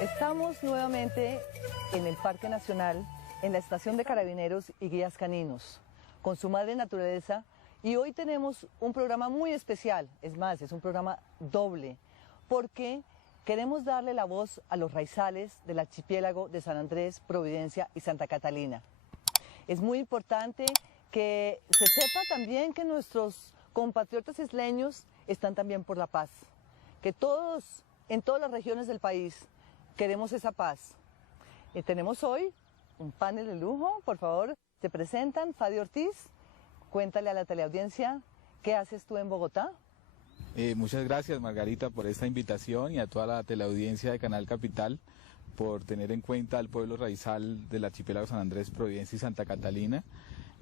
Estamos nuevamente en el Parque Nacional, en la estación de Carabineros y Guías Caninos, con su madre naturaleza, y hoy tenemos un programa muy especial, es más, es un programa doble, porque queremos darle la voz a los raizales del archipiélago de San Andrés, Providencia y Santa Catalina. Es muy importante que se sepa también que nuestros compatriotas isleños están también por la paz, que todos, en todas las regiones del país, queremos esa paz. Y tenemos hoy un panel de lujo, por favor, se presentan. Fadi Ortiz, cuéntale a la teleaudiencia, ¿qué haces tú en Bogotá? Muchas gracias, Margarita, por esta invitación y a toda la teleaudiencia de Canal Capital por tener en cuenta al pueblo raizal del archipiélago San Andrés, Providencia y Santa Catalina.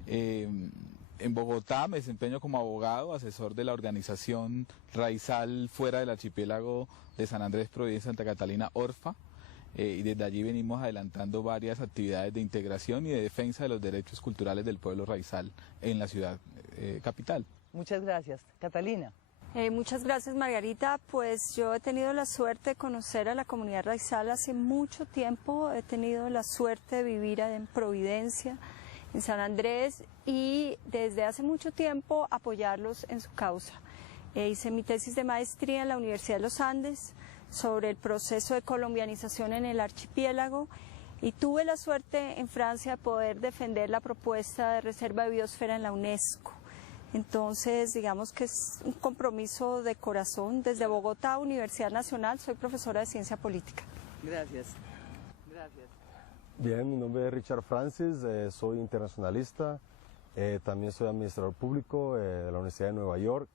En Bogotá me desempeño como abogado, asesor de la organización raizal fuera del archipiélago de San Andrés, Providencia y Santa Catalina, ORFA, y desde allí venimos adelantando varias actividades de integración y de defensa de los derechos culturales del pueblo raizal en la ciudad capital. Muchas gracias. Catalina. Muchas gracias, Margarita. Pues yo he tenido la suerte de conocer a la comunidad raizal hace mucho tiempo, he tenido la suerte de vivir en Providencia, en San Andrés, y desde hace mucho tiempo apoyarlos en su causa. Hice mi tesis de maestría en la Universidad de los Andes sobre el proceso de colombianización en el archipiélago y tuve la suerte en Francia de poder defender la propuesta de reserva de biosfera en la UNESCO. Entonces, digamos que es un compromiso de corazón. Desde Bogotá, Universidad Nacional, soy profesora de Ciencia Política. Gracias. Gracias. Bien, mi nombre es Richard Francis, soy internacionalista, también soy administrador público de la Universidad de Nueva York.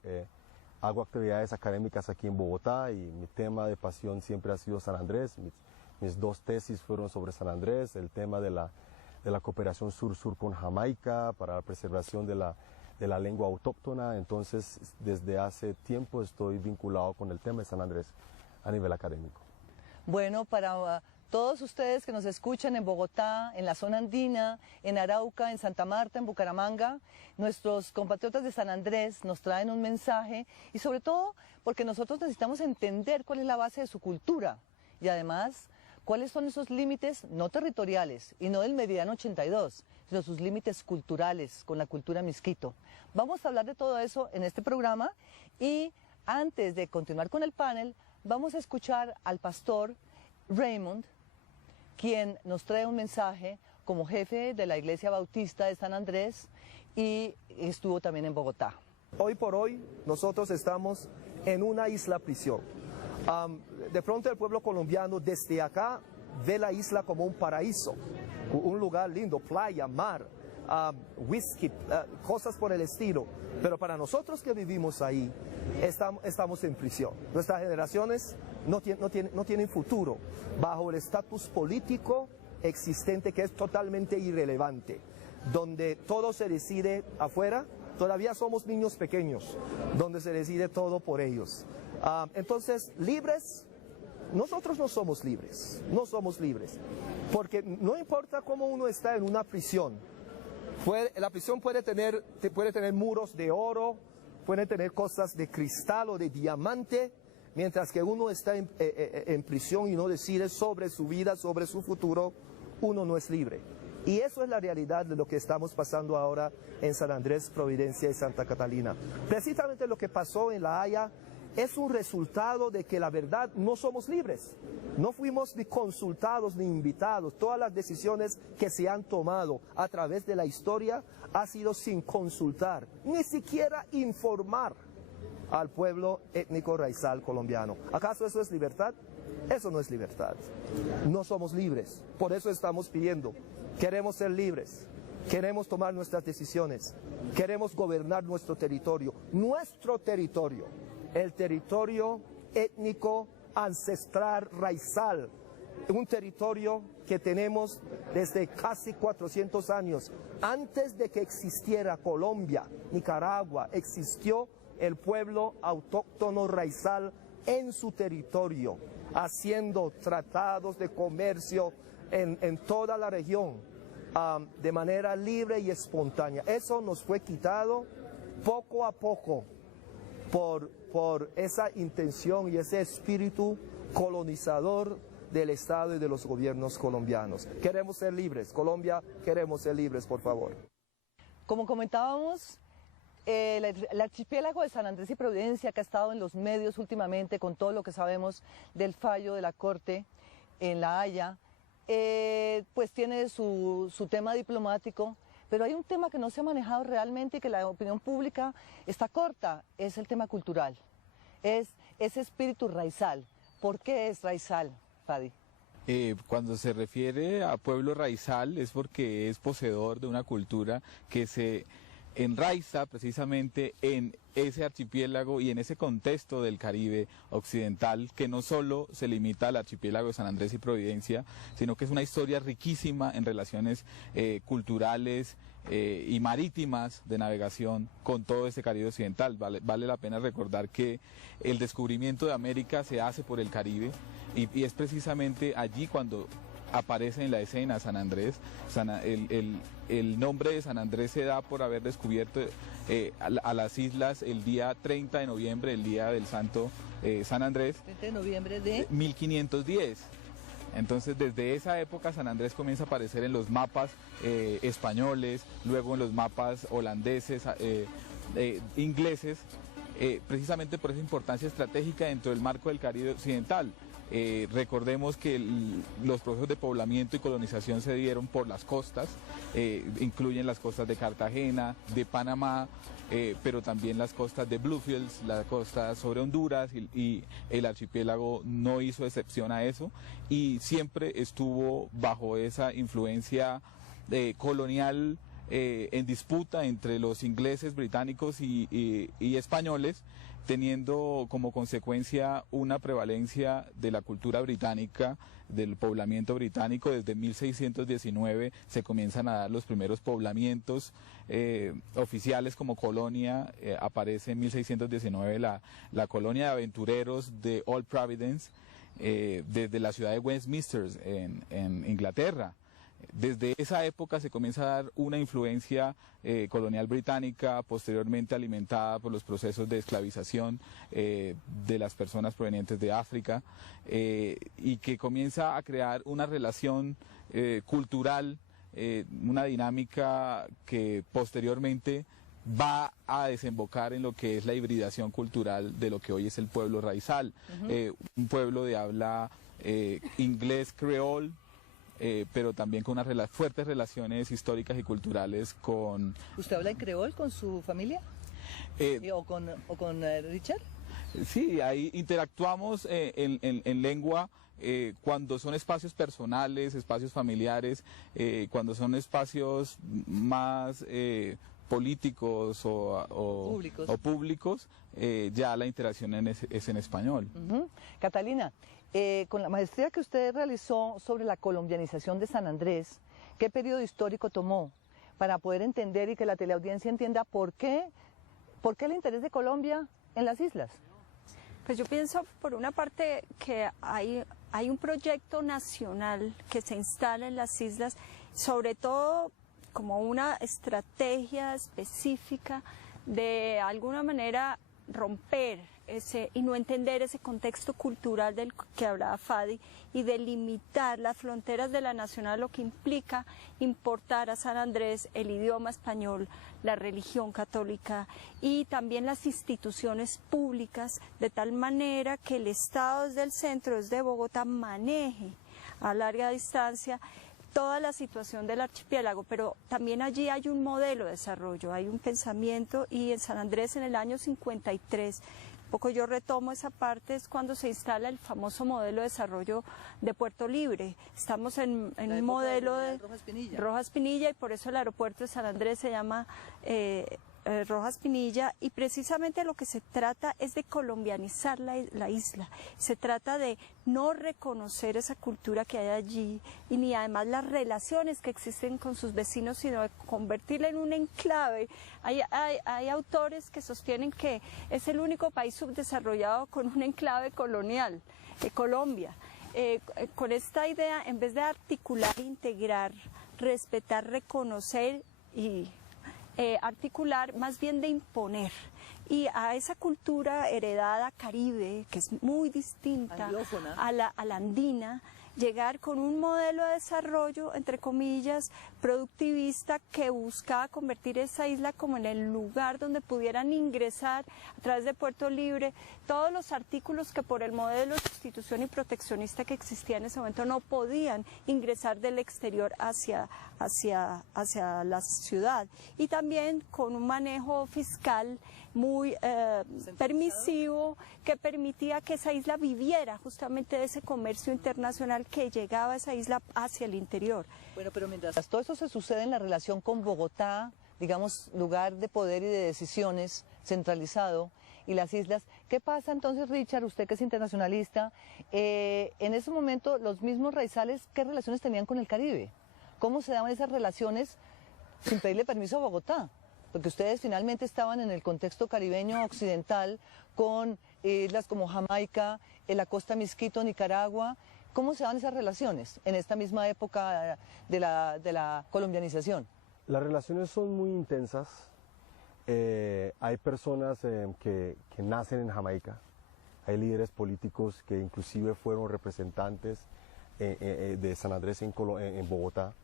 Hago actividades académicas aquí en Bogotá y mi tema de pasión siempre ha sido San Andrés. Mis dos tesis fueron sobre San Andrés, el tema de la cooperación sur-sur con Jamaica para la preservación de la lengua autóctona. Entonces, desde hace tiempo estoy vinculado con el tema de San Andrés a nivel académico. Bueno, para todos ustedes que nos escuchan en Bogotá, en la zona andina, en Arauca, en Santa Marta, en Bucaramanga, nuestros compatriotas de San Andrés nos traen un mensaje y sobre todo porque nosotros necesitamos entender cuál es la base de su cultura y además cuáles son esos límites no territoriales y no del Meridiano 82, sino sus límites culturales con la cultura misquito. Vamos a hablar de todo eso en este programa y antes de continuar con el panel, vamos a escuchar al pastor Raymond, quien nos trae un mensaje como jefe de la Iglesia Bautista de San Andrés y estuvo también en Bogotá. Hoy por hoy nosotros estamos en una isla prisión. De pronto el pueblo colombiano desde acá ve la isla como un paraíso, un lugar lindo, playa, mar, whisky, cosas por el estilo. Pero para nosotros que vivimos ahí, estamos en prisión. Nuestras generaciones no tienen futuro bajo el estatus político existente que es totalmente irrelevante, donde todo se decide afuera. Todavía somos niños pequeños, donde se decide todo por ellos. Entonces, libres, nosotros no somos libres, porque no importa cómo uno está en una prisión, la prisión puede tener muros de oro, puede tener cosas de cristal o de diamante, mientras que uno está en prisión y no decide sobre su vida, sobre su futuro, uno no es libre. Y eso es la realidad de lo que estamos pasando ahora en San Andrés, Providencia y Santa Catalina. Precisamente lo que pasó en La Haya es un resultado de que la verdad no somos libres. No fuimos ni consultados ni invitados. Todas las decisiones que se han tomado a través de la historia ha sido sin consultar, ni siquiera informar al pueblo étnico raizal colombiano. ¿Acaso eso es libertad? Eso no es libertad. No somos libres. Por eso estamos pidiendo. Queremos ser libres. Queremos tomar nuestras decisiones. Queremos gobernar nuestro territorio. El territorio étnico, ancestral, raizal, un territorio que tenemos desde casi 400 años. Antes de que existiera Colombia, Nicaragua, existió el pueblo autóctono raizal en su territorio, haciendo tratados de comercio en toda la región, de manera libre y espontánea. Eso nos fue quitado poco a poco por esa intención y ese espíritu colonizador del Estado y de los gobiernos colombianos. Queremos ser libres, Colombia, queremos ser libres, por favor. Como comentábamos, el archipiélago de San Andrés y Providencia, que ha estado en los medios últimamente con todo lo que sabemos del fallo de la Corte en La Haya, pues tiene su tema diplomático, pero hay un tema que no se ha manejado realmente y que la opinión pública está corta, es el tema cultural, es ese espíritu raizal. ¿Por qué es raizal, Fadi? Cuando se refiere a pueblo raizal es porque es poseedor de una cultura que se enraiza precisamente en ese archipiélago y en ese contexto del Caribe occidental, que no solo se limita al archipiélago de San Andrés y Providencia, sino que es una historia riquísima en relaciones culturales y marítimas de navegación con todo este Caribe occidental. Vale la pena recordar que el descubrimiento de América se hace por el Caribe y es precisamente allí cuando aparece en la escena San Andrés. El nombre de San Andrés se da por haber descubierto a las islas el día 30 de noviembre, el día del santo San Andrés. 30 de noviembre de 1510. Entonces desde esa época San Andrés comienza a aparecer en los mapas españoles, luego en los mapas holandeses, ingleses, precisamente por esa importancia estratégica dentro del marco del Caribe occidental. Recordemos que los procesos de poblamiento y colonización se dieron por las costas, incluyen las costas de Cartagena, de Panamá, pero también las costas de Bluefields, la costa sobre Honduras, y el archipiélago no hizo excepción a eso y siempre estuvo bajo esa influencia colonial en disputa entre los ingleses, británicos y españoles, teniendo como consecuencia una prevalencia de la cultura británica, del poblamiento británico. Desde 1619 se comienzan a dar los primeros poblamientos oficiales como colonia. Aparece en 1619 la colonia de aventureros de Old Providence, desde la ciudad de Westminster en Inglaterra. Desde esa época se comienza a dar una influencia colonial británica, posteriormente alimentada por los procesos de esclavización de las personas provenientes de África, y que comienza a crear una relación cultural, una dinámica que posteriormente va a desembocar en lo que es la hibridación cultural de lo que hoy es el pueblo raizal, un pueblo de habla inglés creol, pero también con unas fuertes relaciones históricas y culturales con... ¿Usted habla en creol con su familia? ¿O con Richard? Sí, ahí interactuamos en lengua cuando son espacios personales, espacios familiares, cuando son espacios más políticos o públicos, ya la interacción es en español. Catalina, con la maestría que usted realizó sobre la colombianización de San Andrés, ¿qué periodo histórico tomó para poder entender y que la teleaudiencia entienda por qué el interés de Colombia en las islas? Pues yo pienso, por una parte, que hay un proyecto nacional que se instala en las islas, sobre todo como una estrategia específica de alguna manera romper y no entender ese contexto cultural del que hablaba Fadi y delimitar las fronteras de la nacional, lo que implica importar a San Andrés el idioma español, la religión católica y también las instituciones públicas, de tal manera que el Estado desde el centro, desde Bogotá, maneje a larga distancia toda la situación del archipiélago, pero también allí hay un modelo de desarrollo, hay un pensamiento, y en San Andrés en el año 53, poco yo retomo esa parte, es cuando se instala el famoso modelo de desarrollo de Puerto Libre. Estamos en un modelo de Rojas Pinilla, y por eso el aeropuerto de San Andrés se llama Rojas Pinilla, y precisamente lo que se trata es de colombianizar la isla. Se trata de no reconocer esa cultura que hay allí y ni además las relaciones que existen con sus vecinos, sino de convertirla en un enclave. Hay autores que sostienen que es el único país subdesarrollado con un enclave colonial, Colombia. Con esta idea, en vez de articular, integrar, respetar, reconocer y articular, más bien de imponer, y a esa cultura heredada caribe, que es muy distinta a la andina, llegar con un modelo de desarrollo, entre comillas, productivista, que buscaba convertir esa isla como en el lugar donde pudieran ingresar a través de Puerto Libre todos los artículos que por el modelo de sustitución y proteccionista que existía en ese momento no podían ingresar del exterior hacia la ciudad, y también con un manejo fiscal muy permisivo, que permitía que esa isla viviera justamente de ese comercio internacional que llegaba a esa isla hacia el interior. Bueno, pero mientras todo eso se sucede en la relación con Bogotá, digamos, lugar de poder y de decisiones centralizado, y las islas, ¿qué pasa entonces, Richard, usted que es internacionalista? En ese momento, los mismos raizales, ¿qué relaciones tenían con el Caribe? ¿Cómo se daban esas relaciones sin pedirle permiso a Bogotá? Porque ustedes finalmente estaban en el contexto caribeño occidental con islas como Jamaica, en la costa Misquito, Nicaragua. ¿Cómo se dan esas relaciones en esta misma época de la colombianización? Las relaciones son muy intensas. Hay personas que nacen en Jamaica, hay líderes políticos que inclusive fueron representantes de San Andrés en Bogotá,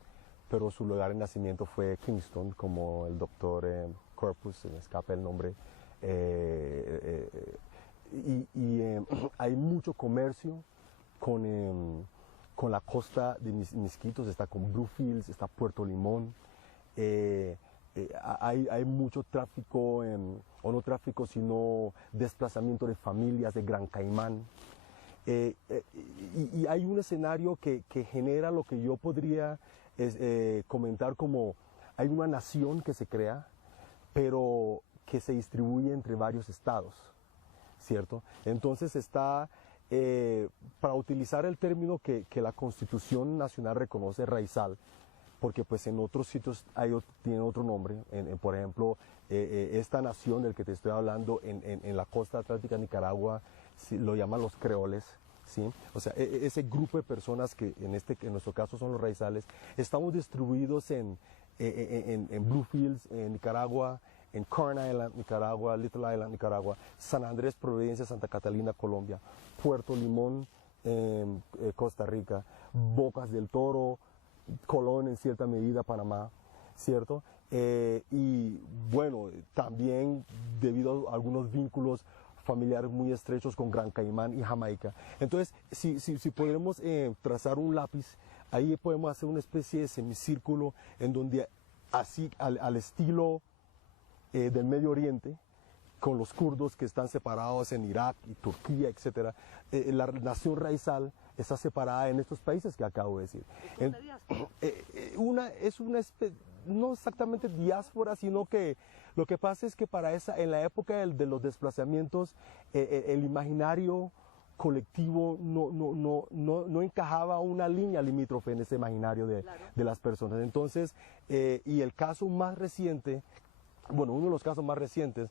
pero su lugar de nacimiento fue Kingston, como el doctor Corpus, se me escapa el nombre, hay mucho comercio con la costa de Misquitos, está con Bluefields, está Puerto Limón. Hay mucho tráfico, o no tráfico, sino desplazamiento de familias de Gran Caimán. Y hay un escenario que genera lo que yo podría comentar como hay una nación que se crea, pero que se distribuye entre varios estados, ¿cierto? Entonces está, para utilizar el término que la Constitución Nacional reconoce, raizal, porque pues en otros sitios tiene otro nombre, por ejemplo, esta nación del que te estoy hablando en la costa atlántica de Nicaragua, lo llaman los creoles, ¿sí? O sea, ese grupo de personas que en nuestro caso son los raizales, estamos distribuidos en Bluefields, en Nicaragua, en Corn Island, Nicaragua, Little Island, Nicaragua, San Andrés, Providencia, Santa Catalina, Colombia, Puerto Limón, Costa Rica, Bocas del Toro, Colón en cierta medida, Panamá, ¿cierto? Y bueno, también debido a algunos vínculos familiares muy estrechos con Gran Caimán y Jamaica. Entonces, si podemos trazar un lápiz, ahí podemos hacer una especie de semicírculo en donde así al estilo del Medio Oriente, con los kurdos que están separados en Irak y Turquía, etc. La nación raizal está separada en estos países que acabo de decir. No exactamente diáspora, sino que lo que pasa es que en la época de los desplazamientos, el imaginario colectivo no encajaba una línea limítrofe en ese imaginario de las personas. Entonces, y el caso más reciente, bueno, uno de los casos más recientes,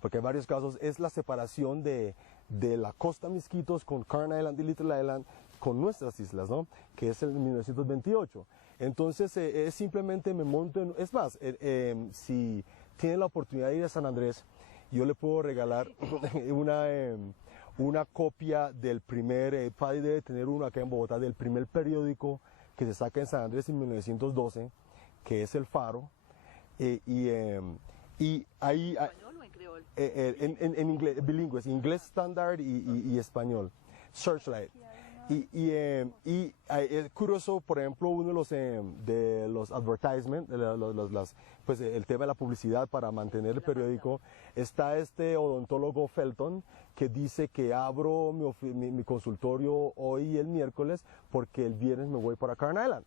porque hay varios casos, es la separación de la costa Misquitos con Corn Island y Little Island con nuestras islas, ¿no? Que es en 1928. Entonces, simplemente me monto en... Es más, si tiene la oportunidad de ir a San Andrés, yo le puedo regalar una copia del primer, Paddy debe tener uno acá en Bogotá, del primer periódico que se saca en San Andrés en 1912, que es El Faro. Y ahí... En inglés, bilingües, inglés estándar y español, Searchlight. Y es curioso, por ejemplo, uno de los advertisements, pues el tema de la publicidad para mantener el periódico, está este odontólogo Felton que dice que abro mi consultorio hoy y el miércoles porque el viernes me voy para Corn Island.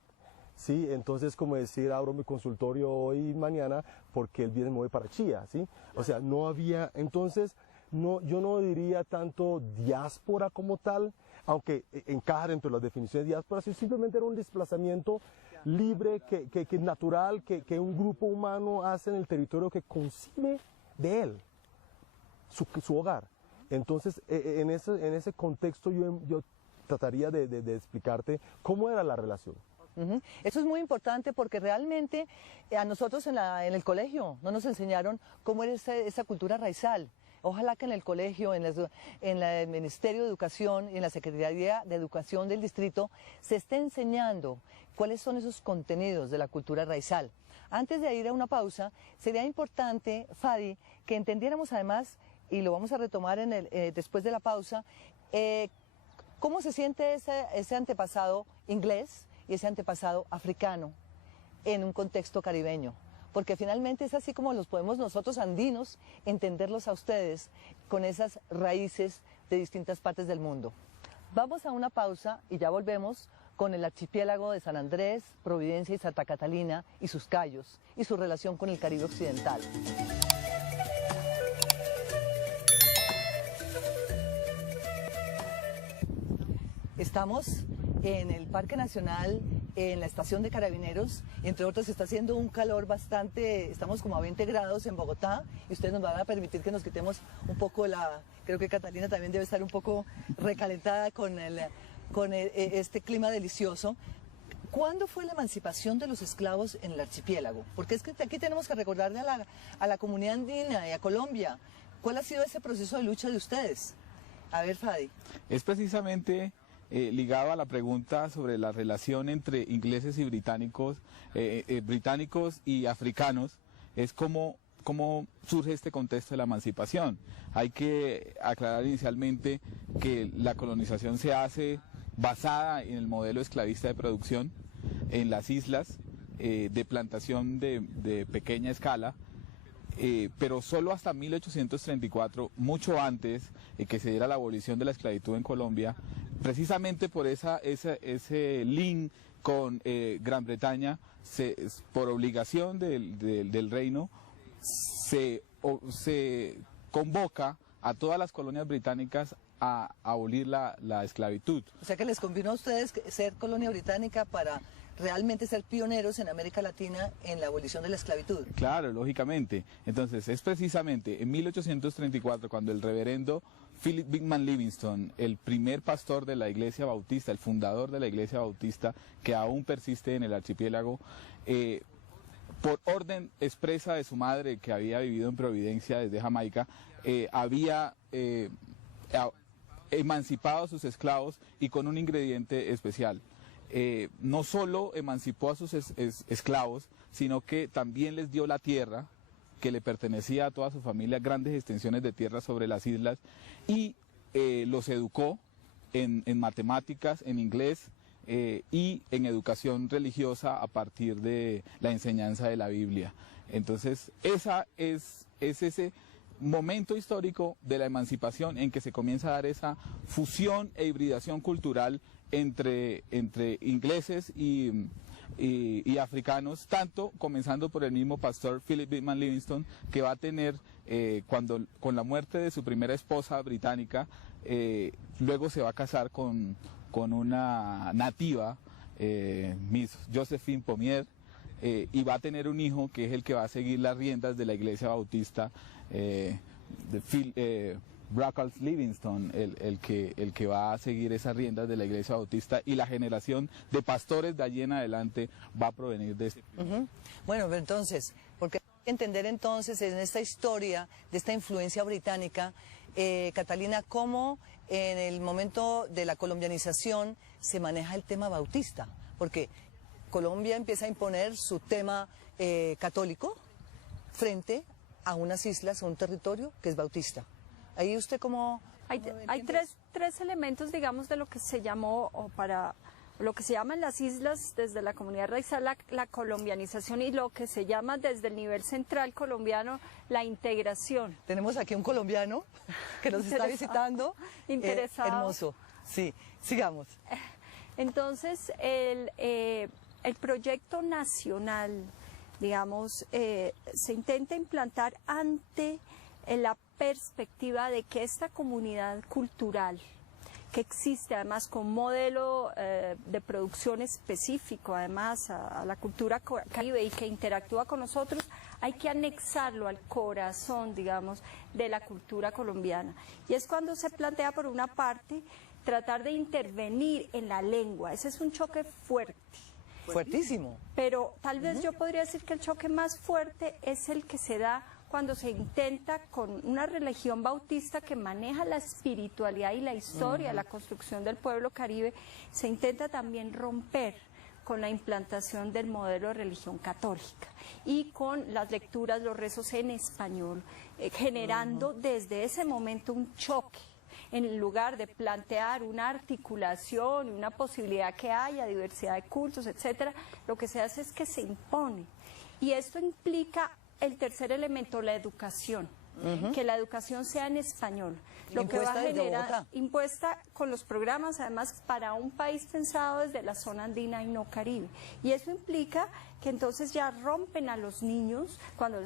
¿Sí? Entonces, como decir, abro mi consultorio hoy y mañana porque el viernes me voy para Chía, ¿sí? O sea, no había, entonces, yo no diría tanto diáspora como tal, aunque encaja dentro de las definiciones de diáspora, sino simplemente era un desplazamiento libre, que natural, que un grupo humano hace en el territorio que concibe de él, su hogar. Entonces, en ese contexto yo trataría de explicarte cómo era la relación. Eso es muy importante porque realmente a nosotros en el colegio no nos enseñaron cómo era esa cultura raizal. Ojalá que en el colegio, en el Ministerio de Educación y en la Secretaría de Educación del distrito se esté enseñando cuáles son esos contenidos de la cultura raizal. Antes de ir a una pausa, sería importante, Fadi, que entendiéramos además, y lo vamos a retomar después de la pausa, cómo se siente ese antepasado inglés y ese antepasado africano en un contexto caribeño. Porque finalmente es así como los podemos nosotros andinos entenderlos a ustedes con esas raíces de distintas partes del mundo. Vamos a una pausa y ya volvemos con el archipiélago de San Andrés, Providencia y Santa Catalina y sus cayos y su relación con el Caribe occidental. Estamos en el Parque Nacional, en la estación de Carabineros, y entre otros está haciendo un calor bastante, estamos como a 20 grados en Bogotá, y ustedes nos van a permitir que nos quitemos un poco creo que Catalina también debe estar un poco recalentada con este clima delicioso. ¿Cuándo fue la emancipación de los esclavos en el archipiélago? Porque es que aquí tenemos que recordarle a la comunidad andina y a Colombia, ¿cuál ha sido ese proceso de lucha de ustedes? A ver, Fadi. Es precisamente ligado a la pregunta sobre la relación entre ingleses y británicos y africanos, es cómo surge este contexto de la emancipación. Hay que aclarar inicialmente que la colonización se hace basada en el modelo esclavista de producción en las islas, de plantación de pequeña escala, pero solo hasta 1834, mucho antes que se diera la abolición de la esclavitud en Colombia, precisamente por ese link con Gran Bretaña, por obligación del reino, se convoca a todas las colonias británicas a abolir la esclavitud. O sea que les convino a ustedes ser colonia británica para realmente ser pioneros en América Latina en la abolición de la esclavitud. Claro, lógicamente. Entonces es precisamente en 1834 cuando el reverendo Philip Bigman Livingstone, el primer pastor de la Iglesia Bautista, el fundador de la Iglesia Bautista, que aún persiste en el archipiélago, por orden expresa de su madre, que había vivido en Providencia desde Jamaica, había emancipado a sus esclavos y con un ingrediente especial. No solo emancipó a sus esclavos, sino que también les dio la tierra que le pertenecía a toda su familia, grandes extensiones de tierra sobre las islas, y los educó en matemáticas, en inglés y en educación religiosa a partir de la enseñanza de la Biblia. Entonces, es ese momento histórico de la emancipación en que se comienza a dar esa fusión e hibridación cultural entre ingleses y africanos, tanto comenzando por el mismo pastor Philip Bigman Livingstone, que va a tener, con la muerte de su primera esposa británica, luego se va a casar con una nativa, Miss Josephine Pommier, y va a tener un hijo que es el que va a seguir las riendas de la Iglesia Bautista, Bracals Livingstone, el que va a seguir esas riendas de la Iglesia Bautista, y la generación de pastores de allí en adelante va a provenir de ese. Bueno, pero entonces, porque hay que entender entonces en esta historia de esta influencia británica, Catalina, cómo en el momento de la colombianización se maneja el tema bautista, porque Colombia empieza a imponer su tema católico frente a unas islas, a un territorio que es bautista. Ahí usted como... Hay tres elementos, digamos, de lo que se llamó, o para lo que se llama en las islas desde la comunidad raizal la colombianización, y lo que se llama desde el nivel central colombiano la integración. Tenemos aquí un colombiano que nos está visitando. Interesado. Hermoso. Sí, sigamos. Entonces, el proyecto nacional, digamos, se intenta implantar ante la perspectiva de que esta comunidad cultural que existe, además con un modelo de producción específico, además a la cultura caribe, y que interactúa con nosotros, hay que anexarlo al corazón, digamos, de la cultura colombiana. Y es cuando se plantea, por una parte, tratar de intervenir en la lengua. Ese es un choque fuerte. Fuertísimo. Pero tal vez yo podría decir que el choque más fuerte es el que se da cuando se intenta con una religión bautista que maneja la espiritualidad y la historia, la construcción del pueblo caribe, se intenta también romper con la implantación del modelo de religión católica y con las lecturas, los rezos en español, generando desde ese momento un choque. En lugar de plantear una articulación, una posibilidad que haya diversidad de cultos, etcétera, lo que se hace es que se impone. Y esto implica el tercer elemento, la educación. Que la educación sea en español, lo que va a generar impuesta con los programas, además para un país pensado desde la zona andina y no Caribe, y eso implica que entonces ya rompen a los niños cuando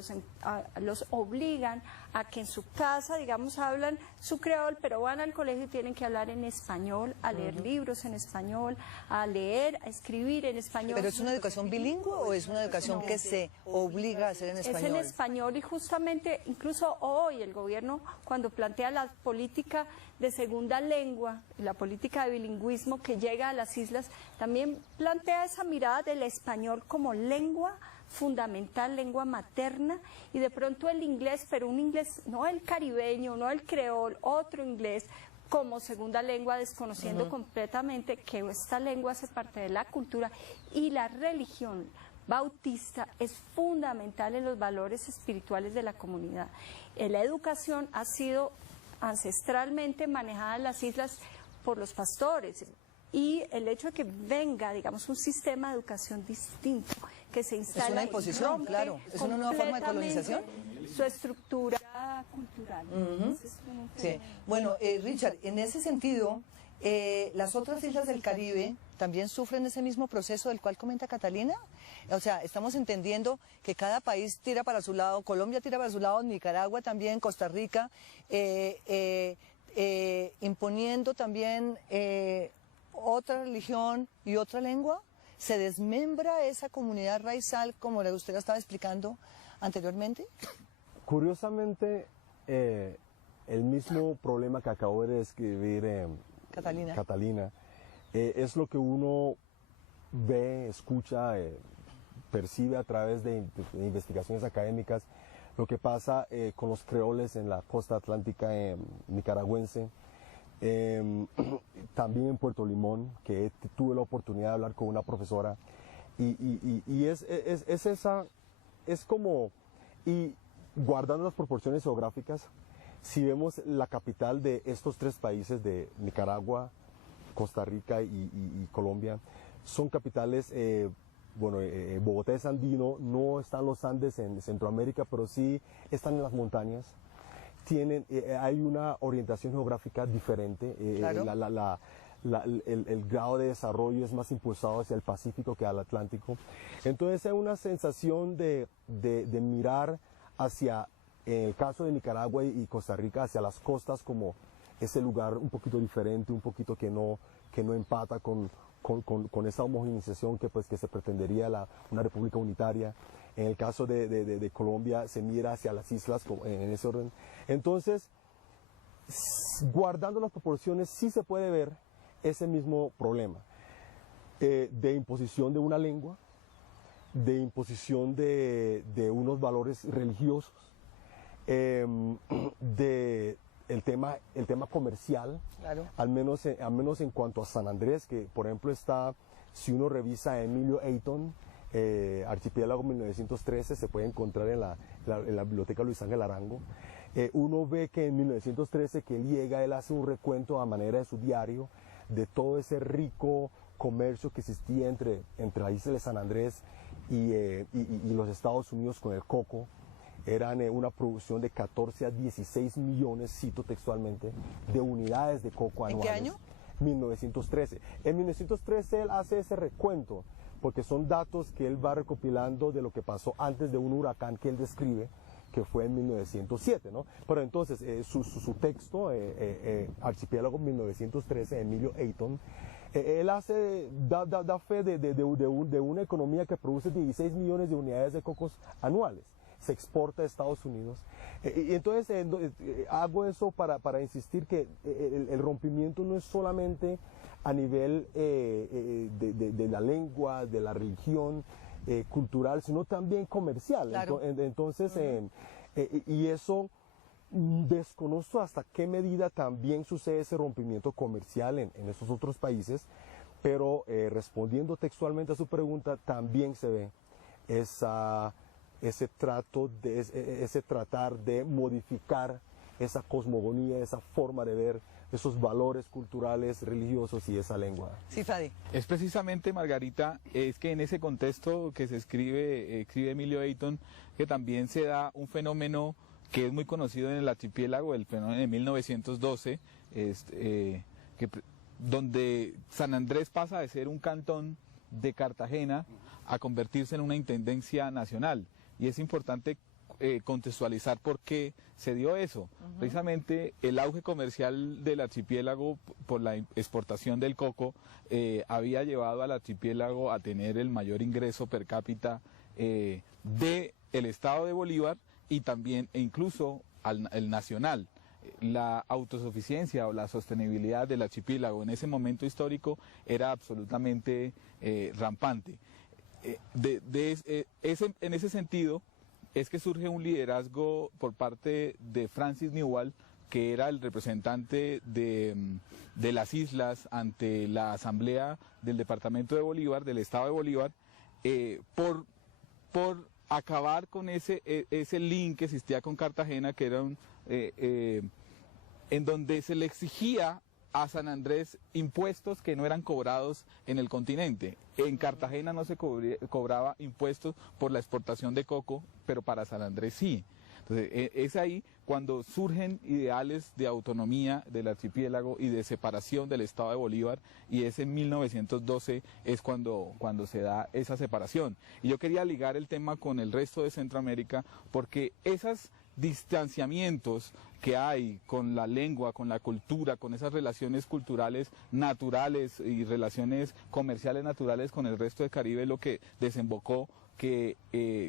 los obligan a que en su casa, digamos, hablan su creol, pero van al colegio y tienen que hablar en español, a leer libros en español, a leer, a escribir en español. ¿Pero es una educación bilingüe o es una educación que se obliga a hacer en español? Es en español, y justamente incluso hoy el gobierno, cuando plantea la política de segunda lengua, la política de bilingüismo que llega a las islas, también plantea esa mirada del español como lengua fundamental, lengua materna, y de pronto el inglés, pero un inglés no el caribeño, no el creol, otro inglés como segunda lengua, desconociendo completamente que esta lengua hace parte de la cultura, y la religión bautista es fundamental en los valores espirituales de la comunidad. La educación ha sido ancestralmente manejada en las islas por los pastores, y el hecho de que venga, digamos, un sistema de educación distinto que se instala, es una imposición, claro, es una nueva forma de colonización, su estructura cultural. Sí. Bueno, Richard, en ese sentido, las otras islas del Caribe también sufren ese mismo proceso del cual comenta Catalina. O sea, estamos entendiendo que cada país tira para su lado, Colombia tira para su lado, Nicaragua también, Costa Rica, imponiendo también otra religión y otra lengua. ¿Se desmembra esa comunidad raizal como usted lo estaba explicando anteriormente? Curiosamente, el mismo problema que acabo de describir Catalina es lo que uno ve, escucha, percibe a través de investigaciones académicas, lo que pasa con los creoles en la costa atlántica nicaragüense, también en Puerto Limón, que tuve la oportunidad de hablar con una profesora, y es como, y guardando las proporciones geográficas, si vemos la capital de estos tres países, de Nicaragua, Costa Rica y Colombia, son capitales, Bogotá es andino, no están los Andes en Centroamérica, pero sí están en las montañas. Hay una orientación geográfica diferente, claro. El grado de desarrollo es más impulsado hacia el Pacífico que al Atlántico. Entonces hay una sensación de mirar hacia, en el caso de Nicaragua y Costa Rica, hacia las costas como ese lugar un poquito diferente, un poquito que no empata con esa homogenización que se pretendería una república unitaria. En el caso de Colombia se mira hacia las islas en ese orden. Entonces, guardando las proporciones, sí se puede ver ese mismo problema de imposición de una lengua, de imposición de unos valores religiosos, el tema comercial, claro. al menos en cuanto a San Andrés, que por ejemplo está, si uno revisa a Emilio Ayton, Archipiélago 1913, se puede encontrar en la biblioteca Luis Ángel Arango. Uno ve que en 1913 que él llega, él hace un recuento a manera de su diario de todo ese rico comercio que existía entre la isla de San Andrés y los Estados Unidos con el coco. Eran una producción de 14 a 16 millones, cito textualmente, de unidades de coco anuales. ¿En qué año? 1913. En 1913 él hace ese recuento, porque son datos que él va recopilando de lo que pasó antes de un huracán que él describe, que fue en 1907, ¿no? Pero entonces, su texto, Archipiélago 1913, Emilio Ayton, él da fe de una economía que produce 16 millones de unidades de cocos anuales. Se exporta a Estados Unidos. Y entonces hago eso para insistir que el rompimiento no es solamente a nivel de la lengua, de la religión, cultural, sino también comercial. Claro. Entonces, Y eso desconozco hasta qué medida también sucede ese rompimiento comercial en esos otros países, pero respondiendo textualmente a su pregunta, también se ve ese tratar de modificar esa cosmogonía, esa forma de ver, esos valores culturales, religiosos y esa lengua. Sí, Fadi. Es precisamente, Margarita, es que en ese contexto que se escribe Emilio Ayton, que también se da un fenómeno que es muy conocido en el archipiélago, el fenómeno de 1912, donde San Andrés pasa de ser un cantón de Cartagena a convertirse en una intendencia nacional. Y es importante contextualizar por qué se dio eso. Precisamente el auge comercial del archipiélago por la exportación del coco había llevado al archipiélago a tener el mayor ingreso per cápita del estado de Bolívar y también e incluso el nacional. La autosuficiencia o la sostenibilidad del archipiélago en ese momento histórico era absolutamente rampante. En ese sentido es que surge un liderazgo por parte de Francis Newall, que era el representante de las islas ante la Asamblea del Departamento de Bolívar, del Estado de Bolívar, por acabar con ese link que existía con Cartagena, que era en donde se le exigía a San Andrés impuestos que no eran cobrados en el continente. En Cartagena no se cobraba impuestos por la exportación de coco, pero para San Andrés sí. Entonces, es ahí cuando surgen ideales de autonomía del archipiélago y de separación del Estado de Bolívar, y es en 1912 es cuando se da esa separación. Y yo quería ligar el tema con el resto de Centroamérica, porque esos distanciamientos que hay con la lengua, con la cultura, con esas relaciones culturales naturales y relaciones comerciales naturales con el resto del Caribe, lo que desembocó que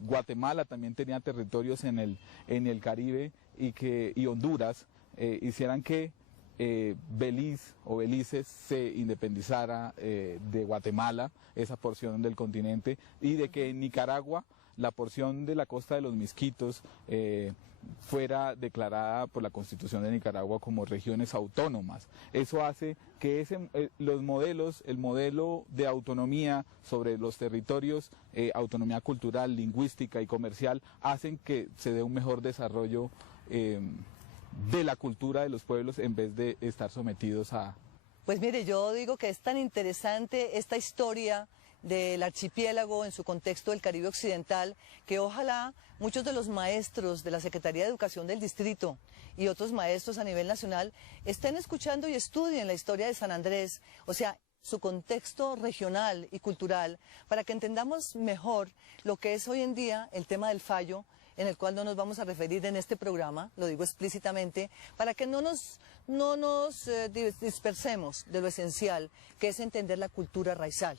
Guatemala también tenía territorios en el Caribe y Honduras hicieran que Belice se independizara de Guatemala, esa porción del continente, y de que en Nicaragua la porción de la costa de los Misquitos fuera declarada por la Constitución de Nicaragua como regiones autónomas. Eso hace que el modelo de autonomía sobre los territorios, autonomía cultural, lingüística y comercial, hacen que se dé un mejor desarrollo de la cultura de los pueblos en vez de estar sometidos a... Pues mire, yo digo que es tan interesante esta historia del archipiélago en su contexto del Caribe Occidental, que ojalá muchos de los maestros de la Secretaría de Educación del Distrito y otros maestros a nivel nacional estén escuchando y estudien la historia de San Andrés, o sea, su contexto regional y cultural, para que entendamos mejor lo que es hoy en día el tema del fallo, en el cual no nos vamos a referir en este programa, lo digo explícitamente, para que no nos dispersemos de lo esencial, que es entender la cultura raizal.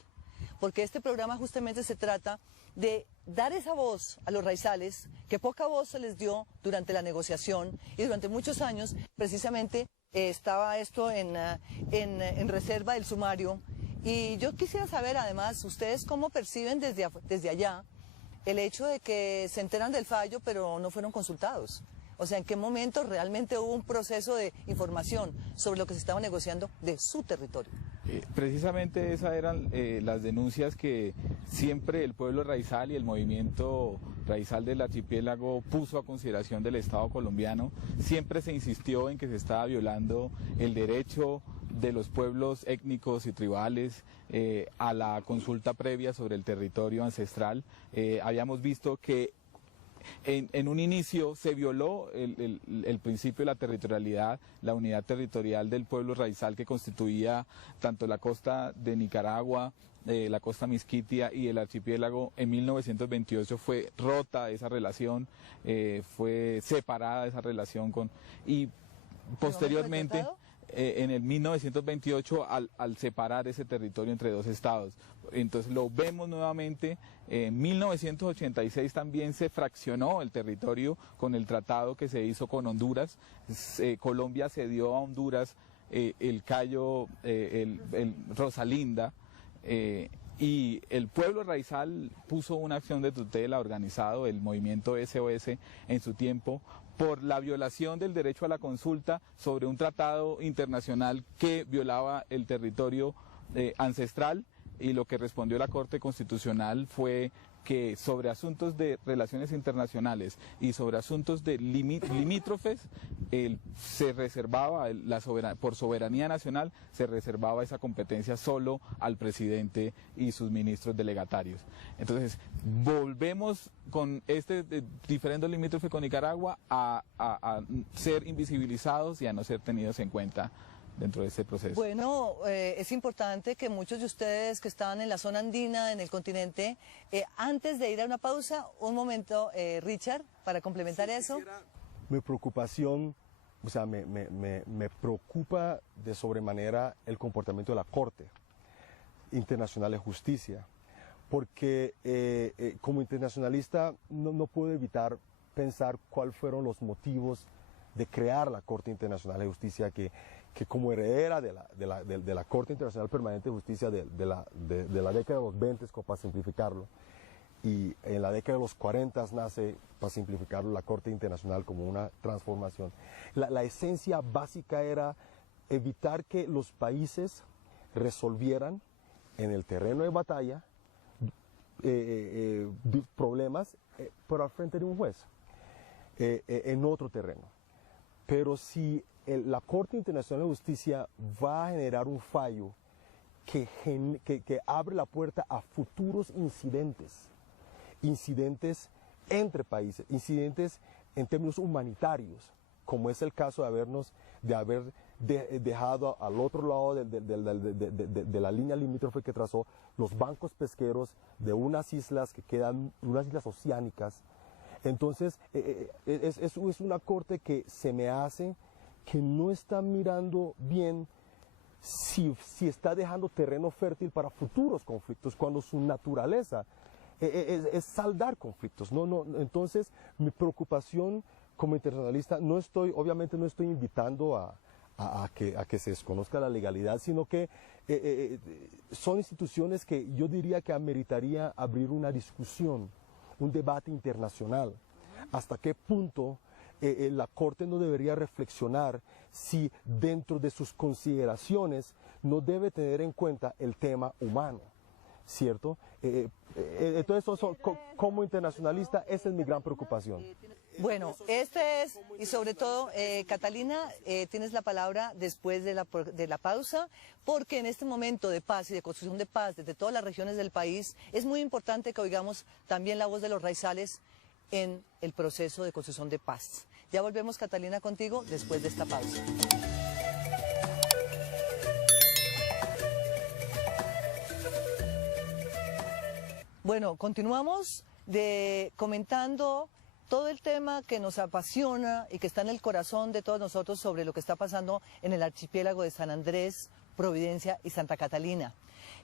Porque este programa justamente se trata de dar esa voz a los raizales, que poca voz se les dio durante la negociación y durante muchos años, precisamente estaba esto en reserva del sumario. Y yo quisiera saber además, ustedes cómo perciben desde allá el hecho de que se enteran del fallo pero no fueron consultados. O sea, ¿en qué momento realmente hubo un proceso de información sobre lo que se estaba negociando de su territorio? Precisamente esas eran las denuncias que siempre el pueblo raizal y el movimiento raizal del archipiélago puso a consideración del Estado colombiano. Siempre se insistió en que se estaba violando el derecho de los pueblos étnicos y tribales a la consulta previa sobre el territorio ancestral. Habíamos visto que en un inicio se violó el principio de la territorialidad, la unidad territorial del pueblo raizal que constituía tanto la costa de Nicaragua, la costa misquitia y el archipiélago. En 1928 fue rota esa relación, fue separada esa relación y posteriormente en el 1928 al separar ese territorio entre dos estados. Entonces lo vemos nuevamente. En 1986 también se fraccionó el territorio con el tratado que se hizo con Honduras. Colombia cedió a Honduras el Cayo, el Rosalinda, y el pueblo raizal puso una acción de tutela organizado, el movimiento SOS en su tiempo, por la violación del derecho a la consulta sobre un tratado internacional que violaba el territorio ancestral, y lo que respondió la Corte Constitucional fue que sobre asuntos de relaciones internacionales y sobre asuntos de limítrofes se reservaba por soberanía nacional, se reservaba esa competencia solo al presidente y sus ministros delegatarios. Entonces volvemos con este diferendo limítrofe con Nicaragua a ser invisibilizados y a no ser tenidos en cuenta dentro de este proceso. Bueno, es importante que muchos de ustedes que estaban en la zona andina, en el continente, antes de ir a una pausa, un momento, Richard, para complementar eso. Mi preocupación, o sea, me preocupa de sobremanera el comportamiento de la Corte Internacional de Justicia, porque como internacionalista no puedo evitar pensar cuáles fueron los motivos de crear la Corte Internacional de Justicia, que como heredera de la Corte Internacional Permanente de Justicia de la década de los 20, para simplificarlo, y en la década de los 40 nace, para simplificarlo, la Corte Internacional como una transformación. La esencia básica era evitar que los países resolvieran en el terreno de batalla problemas, pero al frente de un juez, en otro terreno. Pero si la Corte Internacional de Justicia va a generar un fallo que abre la puerta a futuros incidentes entre países, incidentes en términos humanitarios, como es el caso de haber dejado al otro lado de la línea limítrofe que trazó los bancos pesqueros de unas islas que quedan, unas islas oceánicas. Entonces, es una corte que se me hace que no está mirando bien si está dejando terreno fértil para futuros conflictos, cuando su naturaleza es saldar conflictos. Entonces, mi preocupación como internacionalista, obviamente no estoy invitando a que se desconozca la legalidad, sino que son instituciones que yo diría que ameritaría abrir una discusión, un debate internacional. ¿Hasta qué punto la Corte no debería reflexionar si dentro de sus consideraciones no debe tener en cuenta el tema humano? ¿Cierto? Entonces, como internacionalista, esa es mi gran preocupación. Bueno, y sobre todo, Catalina, tienes la palabra después de la pausa, porque en este momento de paz y de construcción de paz desde todas las regiones del país, es muy importante que oigamos también la voz de los raizales en el proceso de construcción de paz. Ya volvemos, Catalina, contigo después de esta pausa. Bueno, continuamos comentando todo el tema que nos apasiona y que está en el corazón de todos nosotros sobre lo que está pasando en el archipiélago de San Andrés, Providencia y Santa Catalina.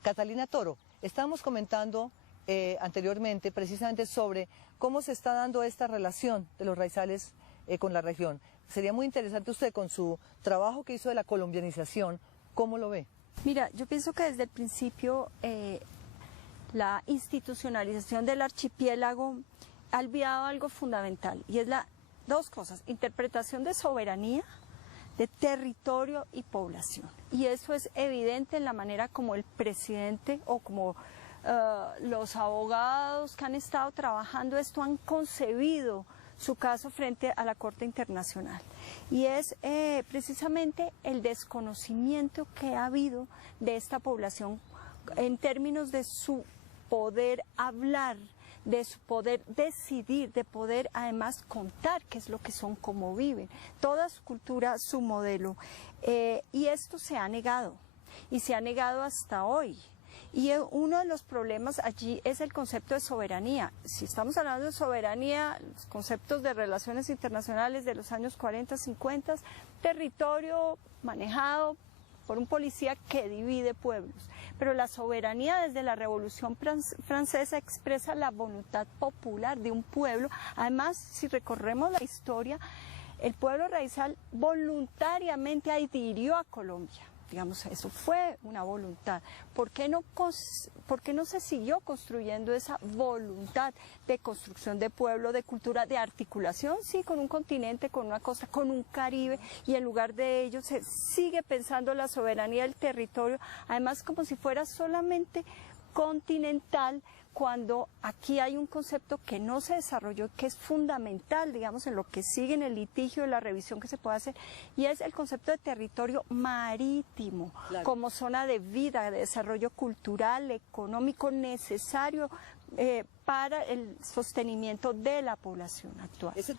Catalina Toro, estábamos comentando anteriormente precisamente sobre cómo se está dando esta relación de los raizales con la región. Sería muy interesante usted, con su trabajo que hizo de la colombianización, ¿cómo lo ve? Mira, yo pienso que desde el principio la institucionalización del archipiélago ha olvidado algo fundamental, y es dos cosas: interpretación de soberanía, de territorio y población. Y eso es evidente en la manera como el presidente o como los abogados que han estado trabajando esto han concebido su caso frente a la Corte Internacional. Y es precisamente el desconocimiento que ha habido de esta población en términos de su poder hablar, de su poder decidir, de poder además contar qué es lo que son, cómo viven, toda su cultura, su modelo. Y esto se ha negado, y se ha negado hasta hoy. Y uno de los problemas allí es el concepto de soberanía. Si estamos hablando de soberanía, los conceptos de relaciones internacionales de los años 40, 50, territorio manejado por un policía que divide pueblos. Pero la soberanía desde la Revolución Francesa expresa la voluntad popular de un pueblo. Además, si recorremos la historia, el pueblo raizal voluntariamente adhirió a Colombia. digamos, eso fue una voluntad. ¿Por qué no se siguió construyendo esa voluntad de construcción de pueblo, de cultura, de articulación, sí, con un continente, con una costa, con un Caribe, y en lugar de ello se sigue pensando la soberanía del territorio, además como si fuera solamente continental, cuando aquí hay un concepto que no se desarrolló, que es fundamental, digamos, en lo que sigue en el litigio de la revisión que se puede hacer, y es el concepto de territorio marítimo, claro, como zona de vida, de desarrollo cultural, económico, necesario para el sostenimiento de la población actual. Ese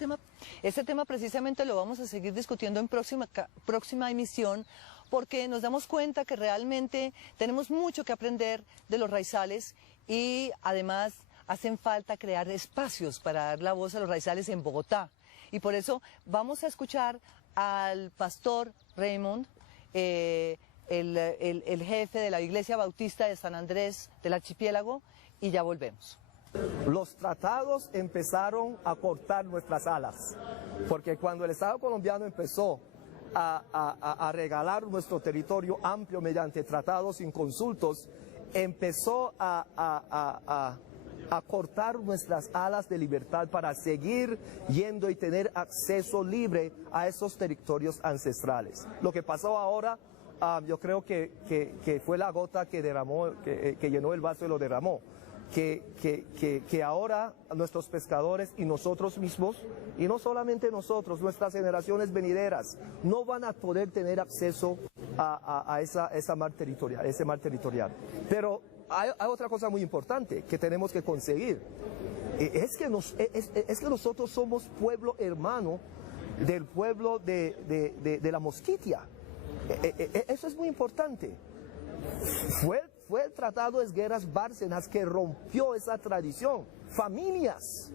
tema precisamente lo vamos a seguir discutiendo en próxima emisión, porque nos damos cuenta que realmente tenemos mucho que aprender de los raizales y además hacen falta crear espacios para dar la voz a los raizales en Bogotá. Y por eso vamos a escuchar al pastor Raymond, el jefe de la Iglesia Bautista de San Andrés del Archipiélago, y ya volvemos. Los tratados empezaron a cortar nuestras alas, porque cuando el Estado colombiano empezó a regalar nuestro territorio amplio mediante tratados inconsultos, empezó a cortar nuestras alas de libertad para seguir yendo y tener acceso libre a esos territorios ancestrales. Lo que pasó ahora, yo creo que fue la gota que derramó, que llenó el vaso y lo derramó. Que ahora nuestros pescadores y nosotros mismos, y no solamente nosotros, nuestras generaciones venideras, no van a poder tener acceso a ese mar territorial. Pero hay otra cosa muy importante que tenemos que conseguir. Es que nosotros somos pueblo hermano del pueblo de la Mosquitia. Eso es muy importante. Fue el Tratado de Esguerras Bárcenas que rompió esa tradición. Familias.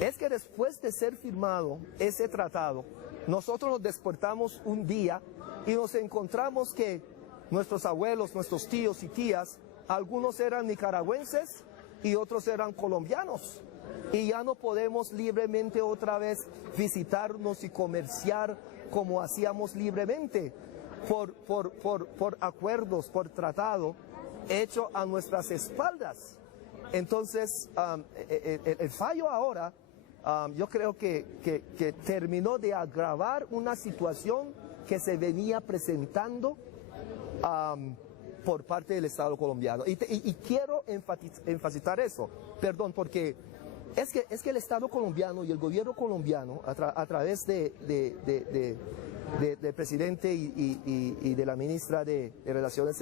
Es que después de ser firmado ese tratado, nosotros nos despertamos un día y nos encontramos que nuestros abuelos, nuestros tíos y tías, algunos eran nicaragüenses y otros eran colombianos. Y ya no podemos libremente otra vez visitarnos y comerciar como hacíamos libremente por acuerdos, por tratado hecho a nuestras espaldas. Entonces, el fallo ahora, yo creo que terminó de agravar una situación que se venía presentando por parte del Estado colombiano. Y quiero enfatizar eso, perdón, porque es que el Estado colombiano y el gobierno colombiano, a través del presidente y de la ministra de Relaciones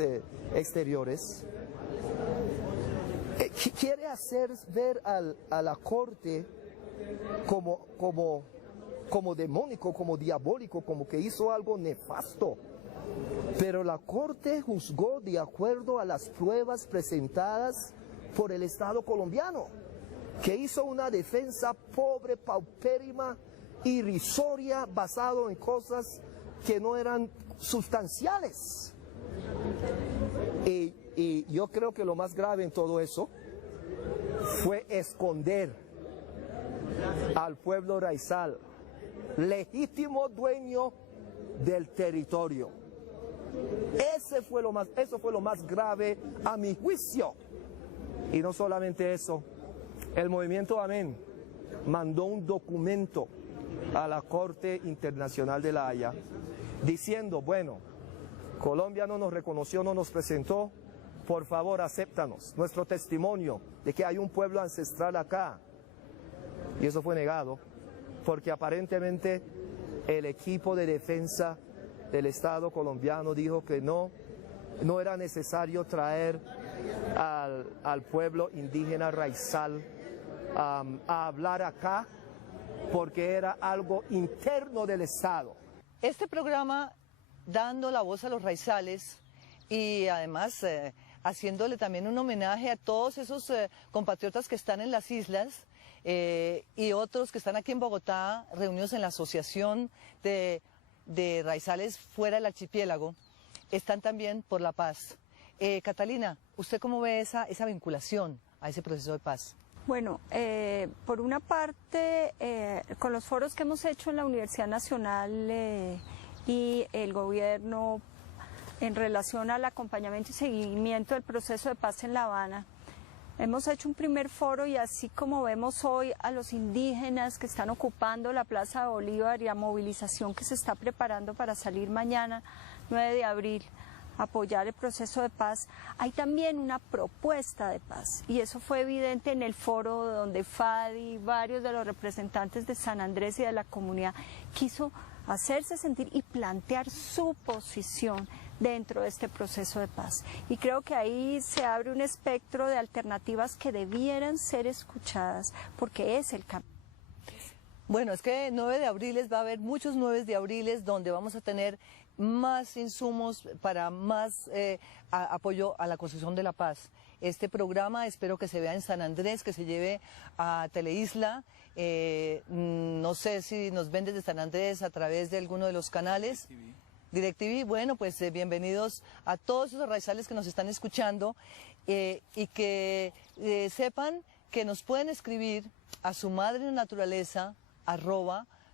Exteriores, quiere hacer ver a la Corte como demónico, como diabólico, como que hizo algo nefasto. Pero la Corte juzgó de acuerdo a las pruebas presentadas por el Estado colombiano, que hizo una defensa pobre, paupérrima, irrisoria, basado en cosas que no eran sustanciales. Y yo creo que lo más grave en todo eso fue esconder al pueblo raizal, legítimo dueño del territorio. Eso fue lo más grave a mi juicio. Y no solamente eso, el movimiento Amén mandó un documento a la Corte Internacional de La Haya diciendo, bueno, Colombia no nos reconoció, no nos presentó, por favor acéptanos nuestro testimonio de que hay un pueblo ancestral acá. Y eso fue negado, porque aparentemente el equipo de defensa del Estado colombiano dijo que no era necesario traer al pueblo indígena raizal a hablar acá, porque era algo interno del Estado. Este programa, dando la voz a los raizales y además haciéndole también un homenaje a todos esos compatriotas que están en las islas y otros que están aquí en Bogotá, reunidos en la Asociación de Raizales fuera del archipiélago, están también por la paz. Catalina, ¿usted cómo ve esa vinculación a ese proceso de paz? Bueno, por una parte, con los foros que hemos hecho en la Universidad Nacional y el gobierno en relación al acompañamiento y seguimiento del proceso de paz en La Habana. Hemos hecho un primer foro y así como vemos hoy a los indígenas que están ocupando la Plaza de Bolívar y a movilización que se está preparando para salir mañana, 9 de abril, a apoyar el proceso de paz, hay también una propuesta de paz y eso fue evidente en el foro donde Fadi, varios de los representantes de San Andrés y de la comunidad quiso hacerse sentir y plantear su posición dentro de este proceso de paz. Y creo que ahí se abre un espectro de alternativas que debieran ser escuchadas, porque es el camino. Bueno, es que 9 de abril va a haber muchos 9 de abril donde vamos a tener más insumos para más apoyo a la construcción de la paz. Este programa espero que se vea en San Andrés, que se lleve a Teleisla. No sé si nos ven desde San Andrés a través de alguno de los canales. DirecTV, bueno, pues bienvenidos a todos esos raizales que nos están escuchando y que sepan que nos pueden escribir a su madre naturaleza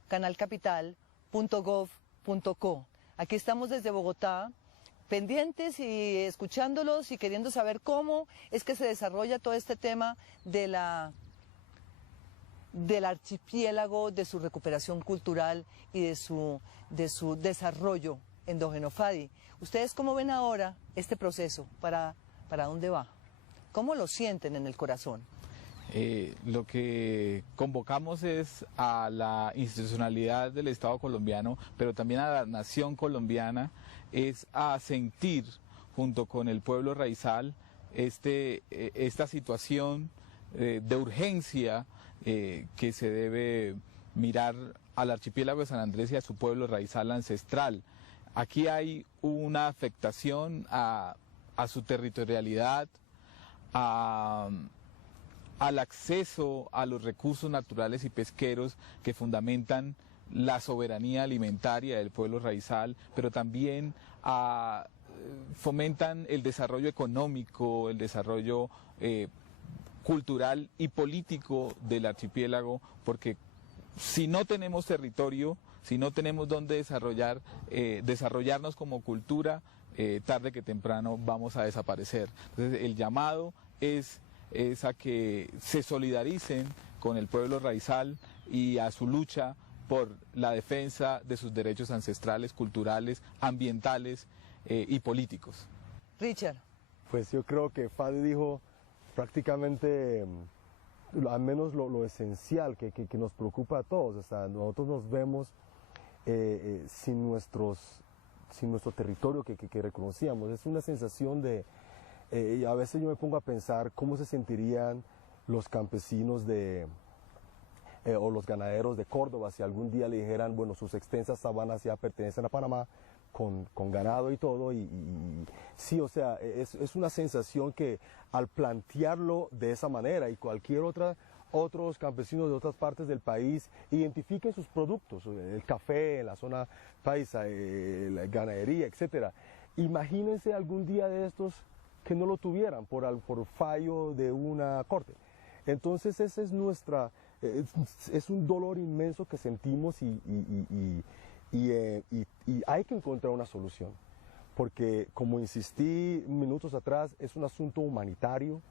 @canalcapital.gov.co. Aquí estamos desde Bogotá, pendientes y escuchándolos y queriendo saber cómo es que se desarrolla todo este tema del archipiélago, de su recuperación cultural y de su desarrollo endógeno. Fadi, ¿ustedes cómo ven ahora este proceso? ¿Para dónde va? ¿Cómo lo sienten en el corazón? Lo que convocamos es a la institucionalidad del Estado colombiano, pero también a la nación colombiana, es a sentir junto con el pueblo raizal esta situación de urgencia que se debe mirar al archipiélago de San Andrés y a su pueblo raizal ancestral. Aquí hay una afectación a su territorialidad, al acceso a los recursos naturales y pesqueros que fundamentan la soberanía alimentaria del pueblo raizal, pero también fomentan el desarrollo económico, el desarrollo cultural y político del archipiélago, porque si no tenemos territorio, si no tenemos dónde desarrollarnos como cultura, tarde que temprano vamos a desaparecer. Entonces el llamado es a que se solidaricen con el pueblo raizal y a su lucha por la defensa de sus derechos ancestrales, culturales, ambientales y políticos. Richard. Pues yo creo que Fadi dijo prácticamente al menos lo esencial que nos preocupa a todos. O sea, nosotros nos vemos sin nuestro territorio que reconocíamos. Es una sensación de... a veces yo me pongo a pensar cómo se sentirían los campesinos o los ganaderos de Córdoba si algún día le dijeran, bueno, sus extensas sabanas ya pertenecen a Panamá con ganado y todo. Y sí, o sea, es una sensación que al plantearlo de esa manera y cualquier otros campesinos de otras partes del país identifiquen sus productos, el café en la zona paisa, la ganadería, etcétera. Imagínense algún día de estos que no lo tuvieran por fallo de una corte. Entonces esa es es un dolor inmenso que sentimos y hay que encontrar una solución, porque como insistí minutos atrás, es un asunto humanitario.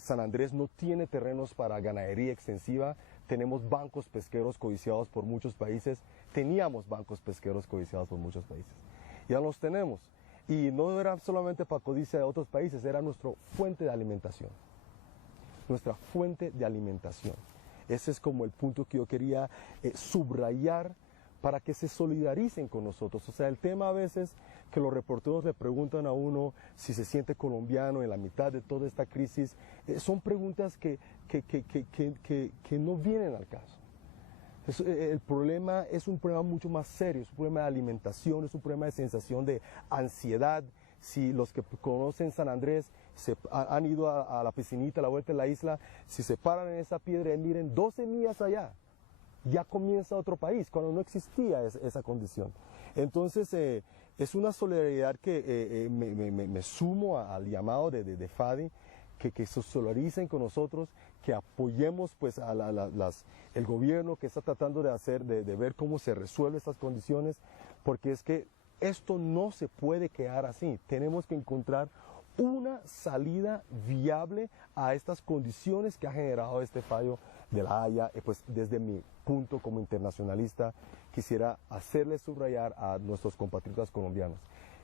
San Andrés no tiene terrenos para ganadería extensiva, tenemos bancos pesqueros codiciados por muchos países, teníamos bancos pesqueros codiciados por muchos países, ya los tenemos. Y no era solamente para codicia de otros países, era nuestra fuente de alimentación. Nuestra fuente de alimentación. Ese es como el punto que yo quería subrayar para que se solidaricen con nosotros. O sea, el tema a veces que los reporteros le preguntan a uno si se siente colombiano en la mitad de toda esta crisis, son preguntas que no vienen al caso. El problema es un problema mucho más serio, es un problema de alimentación, es un problema de sensación de ansiedad. Si los que conocen San Andrés han ido a la piscinita, a la vuelta de la isla, si se paran en esa piedra y miren 12 millas allá, ya comienza otro país, cuando no existía esa condición. Entonces es una solidaridad que me sumo al llamado de Fadi, que se solidaricen con nosotros, que apoyemos pues el gobierno que está tratando de ver cómo se resuelven estas condiciones, porque es que esto no se puede quedar así. Tenemos que encontrar una salida viable a estas condiciones que ha generado este fallo de La Haya. Pues desde mi punto como internacionalista quisiera hacerle subrayar a nuestros compatriotas colombianos.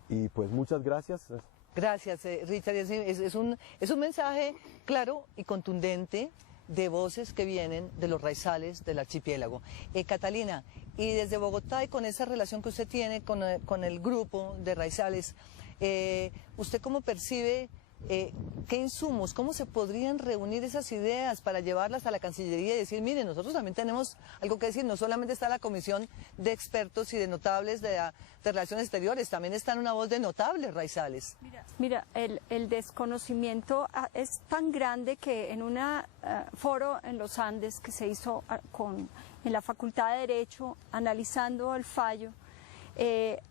Y pues muchas gracias. Gracias, Richard. Es un mensaje claro y contundente de voces que vienen de los raizales del archipiélago. Catalina, y desde Bogotá y con esa relación que usted tiene con el grupo de raizales, ¿usted cómo percibe qué insumos, cómo se podrían reunir esas ideas para llevarlas a la Cancillería y decir, miren, nosotros también tenemos algo que decir, no solamente está la comisión de expertos y de notables de Relaciones Exteriores, también está una voz de notables raizales? Mira, el desconocimiento es tan grande que en un foro en los Andes que se hizo en la Facultad de Derecho, analizando el fallo,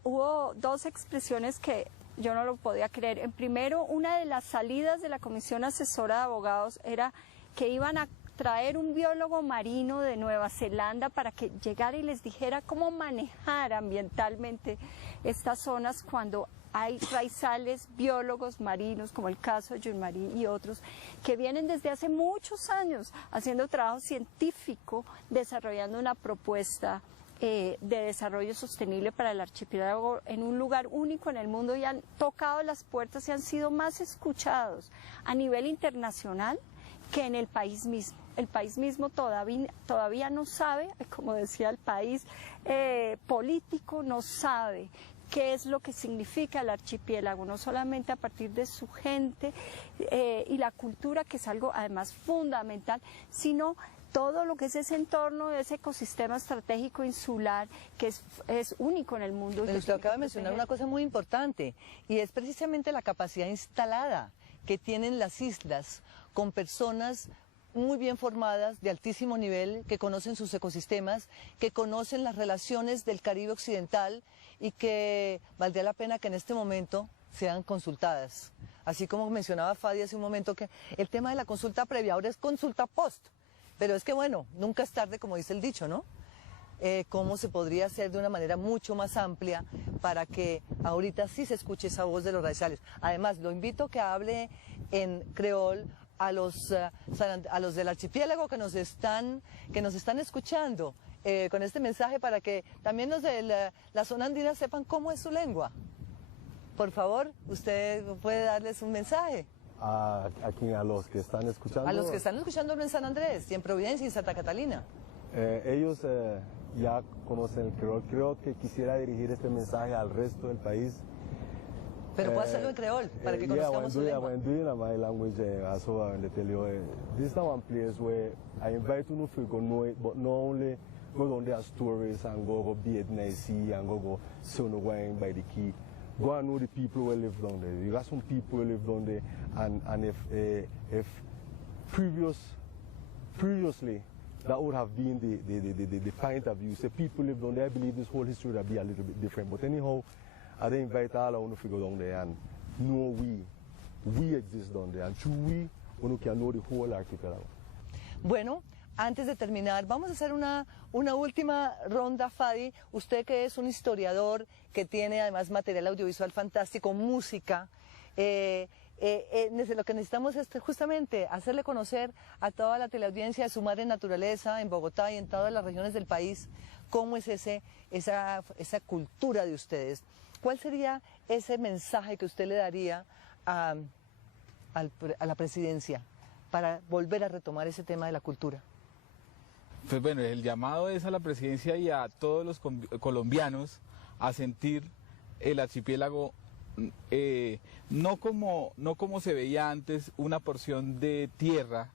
hubo dos expresiones que yo no lo podía creer. En primero, una de las salidas de la Comisión Asesora de Abogados era que iban a traer un biólogo marino de Nueva Zelanda para que llegara y les dijera cómo manejar ambientalmente estas zonas cuando hay raizales biólogos marinos, como el caso de Jean-Marie y otros, que vienen desde hace muchos años haciendo trabajo científico, desarrollando una propuesta de desarrollo sostenible para el archipiélago en un lugar único en el mundo, y han tocado las puertas y han sido más escuchados a nivel internacional que en el país mismo. El país mismo todavía no sabe, como decía el país político, no sabe qué es lo que significa el archipiélago, no solamente a partir de su gente y la cultura, que es algo además fundamental, sino todo lo que es ese entorno, ese ecosistema estratégico insular que es único en el mundo. Pero usted acaba de mencionar una cosa muy importante, y es precisamente la capacidad instalada que tienen las islas con personas muy bien formadas, de altísimo nivel, que conocen sus ecosistemas, que conocen las relaciones del Caribe occidental, y que valdría la pena que en este momento sean consultadas. Así como mencionaba Fadi hace un momento, que el tema de la consulta previa ahora es consulta post. Pero es que bueno, nunca es tarde, como dice el dicho, ¿no? Cómo se podría hacer de una manera mucho más amplia para que ahorita sí se escuche esa voz de los raizales. Además, lo invito a que hable en creol a los del archipiélago que nos están escuchando con este mensaje, para que también los de la zona andina sepan cómo es su lengua. Por favor, usted puede darles un mensaje. A los que están escuchando. A los que están escuchándolo en San Andrés, y en Providencia y en Santa Catalina. Ellos ya conocen el creol. Creo que quisiera dirigir este mensaje al resto del país. Pero puede hacerlo en creol, para que conozcamos su lengua. My language, also in the tell you, this is one place where I invite you to go know it, but not only go down there stories and go bathe in the sea and go sun wine by the key. Go and know the people who live down there. You got some people who live down there, and if previously that would have been the point of view. So people live down there. I believe this whole history would be a little bit different. But anyhow, I invite all of you to go down there and know we exist down there, and through we can know the whole archipelago. Bueno, antes de terminar, vamos a hacer una última ronda, Fadi. Usted, que es un historiador, que tiene además material audiovisual fantástico, música, lo que necesitamos es justamente hacerle conocer a toda la teleaudiencia de su madre naturaleza en Bogotá y en todas las regiones del país cómo es esa cultura de ustedes. ¿Cuál sería ese mensaje que usted le daría a la presidencia para volver a retomar ese tema de la cultura? Pues bueno, el llamado es a la presidencia y a todos los colombianos a sentir el archipiélago no como se veía antes, una porción de tierra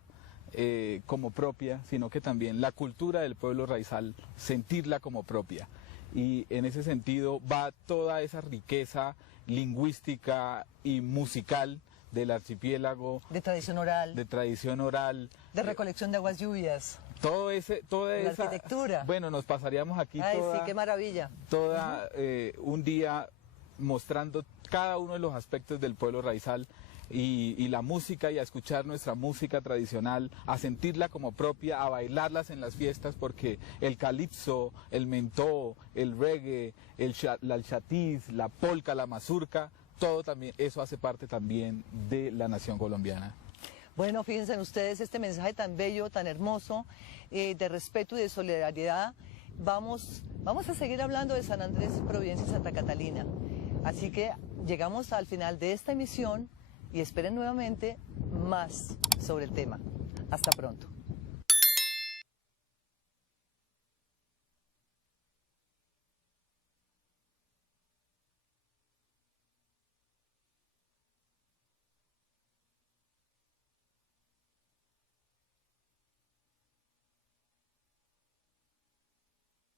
como propia, sino que también la cultura del pueblo raizal, sentirla como propia. Y en ese sentido va toda esa riqueza lingüística y musical del archipiélago. De tradición oral. De recolección de aguas lluvias. Toda esa arquitectura. Bueno, nos pasaríamos aquí sí, qué maravilla. Un día mostrando cada uno de los aspectos del pueblo raizal. y la música, y a escuchar nuestra música tradicional, a sentirla como propia, a bailarlas en las fiestas, porque el calipso, el mentó, el reggae, el chatiz, la polca, la mazurca, todo también, eso hace parte también de la nación colombiana. Bueno, fíjense en ustedes este mensaje tan bello, tan hermoso, de respeto y de solidaridad. Vamos a seguir hablando de San Andrés, Providencia y Santa Catalina. Así que llegamos al final de esta emisión y esperen nuevamente más sobre el tema. Hasta pronto.